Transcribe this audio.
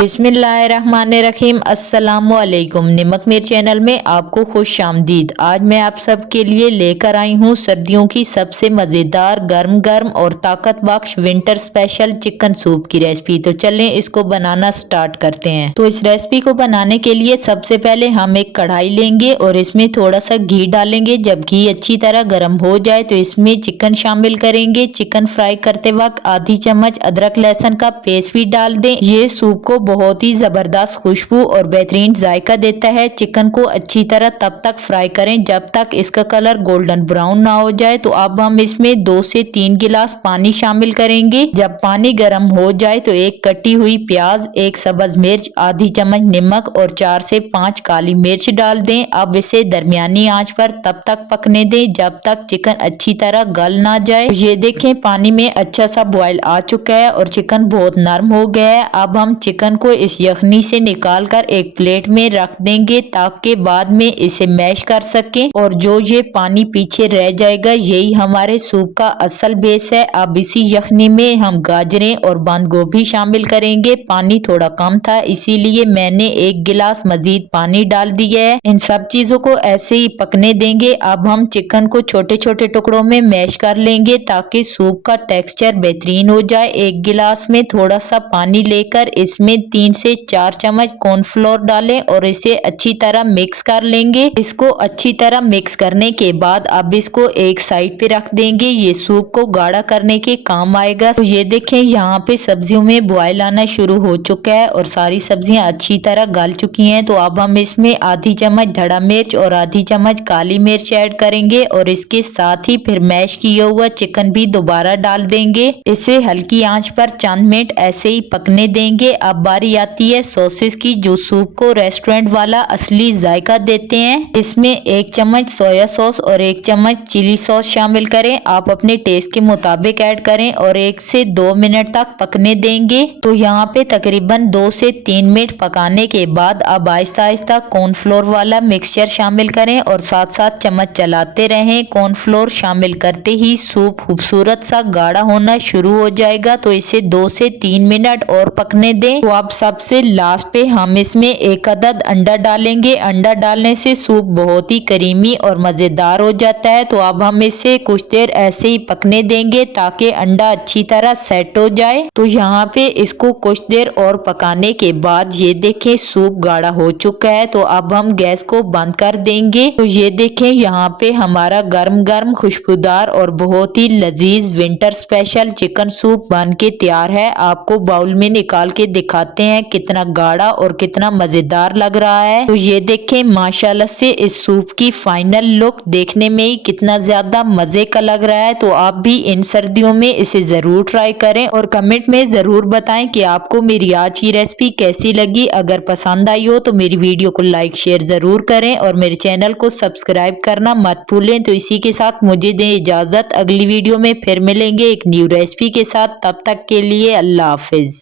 बिस्मिल्लाहिर्रहमानिर्रहीम। अस्सलामुअलैकुम। निमक मिर्च चैनल में आपको खुश आमदीद। आज मैं आप सबके लिए लेकर आई हूँ सर्दियों की सबसे मज़ेदार गर्म गर्म और ताकत बख्श विंटर स्पेशल चिकन सूप की रेसिपी। तो चलें इसको बनाना स्टार्ट करते हैं। तो इस रेसिपी को बनाने के लिए सबसे पहले हम एक कढ़ाई लेंगे और इसमें थोड़ा सा घी डालेंगे। जब घी अच्छी तरह गर्म हो जाए तो इसमें चिकन शामिल करेंगे। चिकन फ्राई करते वक्त आधी चम्मच अदरक लहसुन का पेस्ट भी डाल दें। ये सूप को बहुत ही जबरदस्त खुशबू और बेहतरीन जायका देता है। चिकन को अच्छी तरह तब तक फ्राई करें जब तक इसका कलर गोल्डन ब्राउन ना हो जाए। तो अब हम इसमें 2 से 3 गिलास पानी शामिल करेंगे। जब पानी गर्म हो जाए तो एक कटी हुई प्याज, एक सब्ज मिर्च, आधी चम्मच नमक और 4 से 5 काली मिर्च डाल दें। अब इसे दरमियानी आंच पर तब तक पकने दें जब तक चिकन अच्छी तरह गल ना जाए। ये देखें पानी में अच्छा सा बॉयल आ चुका है और चिकन बहुत नरम हो गया है। अब हम चिकन को इस यखनी से निकालकर एक प्लेट में रख देंगे ताकि बाद में इसे मैश कर सकें। और जो ये पानी पीछे रह जाएगा यही हमारे सूप का असल बेस है। अब इसी यखनी में हम गाजरें और बंद गोभी शामिल करेंगे। पानी थोड़ा कम था इसीलिए मैंने 1 गिलास मजीद पानी डाल दिया है। इन सब चीजों को ऐसे ही पकने देंगे। अब हम चिकन को छोटे छोटे टुकड़ों में मैश कर लेंगे ताकि सूप का टेक्सचर बेहतरीन हो जाए। 1 गिलास में थोड़ा सा पानी लेकर इसमें 3 से 4 चम्मच कॉर्नफ्लोर डालें और इसे अच्छी तरह मिक्स कर लेंगे। इसको अच्छी तरह मिक्स करने के बाद अब इसको एक साइड पे रख देंगे। ये सूप को गाढ़ा करने के काम आएगा। तो ये देखें यहाँ पे सब्जियों में बॉयल आना शुरू हो चुका है और सारी सब्जियां अच्छी तरह गल चुकी हैं। तो अब हम इसमें आधी चम्मच धड़ा मिर्च और आधी चम्मच काली मिर्च ऐड करेंगे और इसके साथ ही फिर मैश किया हुआ चिकन भी दोबारा डाल देंगे। इसे हल्की आंच पर चंद मिनट ऐसे ही पकने देंगे। अब बारी आती है सॉसेस की जो सूप को रेस्टोरेंट वाला असली जायका देते हैं। इसमें 1 चम्मच सोया सॉस और 1 चम्मच चिली सॉस शामिल करें। आप अपने टेस्ट के मुताबिक ऐड करें और 1 से 2 मिनट तक पकने देंगे। तो यहाँ पे तकरीबन 2 से 3 मिनट पकाने के बाद अब आहिस्ता आहिस्ता कॉर्नफ्लोर वाला मिक्सचर शामिल करें और साथ साथ चम्मच चलाते रहें। कॉर्नफ्लोर शामिल करते ही सूप खूबसूरत सा गाढ़ा होना शुरू हो जाएगा। तो इसे 2 से 3 मिनट और पकने दें। तो अब सबसे लास्ट पे हम इसमें 1 अदद अंडा डालेंगे। अंडा डालने से सूप बहुत ही करीमी और मजेदार हो जाता है। तो अब हम इसे कुछ देर ऐसे ही पकने देंगे ताकि अंडा अच्छी तरह सेट हो जाए। तो यहाँ पे इसको कुछ देर और पकाने के बाद ये देखें सूप गाढ़ा हो चुका है। तो अब हम गैस को बंद कर देंगे। तो ये देखें यहाँ पे हमारा गर्म गर्म खुशबूदार और बहुत ही लजीज विंटर स्पेशल चिकन सूप बन के तैयार है। आपको बाउल में निकाल के दिखाते हैं कितना गाढ़ा और कितना मजेदार लग रहा है। तो ये देखें माशाल्लाह से इस सूप की फाइनल लुक देखने में ही कितना ज्यादा मजे का लग रहा है। तो आप भी इन सर्दियों में इसे जरूर ट्राई करें और कमेंट में जरूर बताएं कि आपको मेरी आज की रेसिपी कैसी लगी। अगर पसंद आई हो तो मेरी वीडियो को लाइक शेयर जरूर करें और मेरे चैनल को सब्सक्राइब करना मत भूलें। तो इसी के साथ मुझे दें इजाजत। अगली वीडियो में फिर मिलेंगे एक न्यू रेसिपी के साथ। तब तक के लिए अल्लाह हाफिज।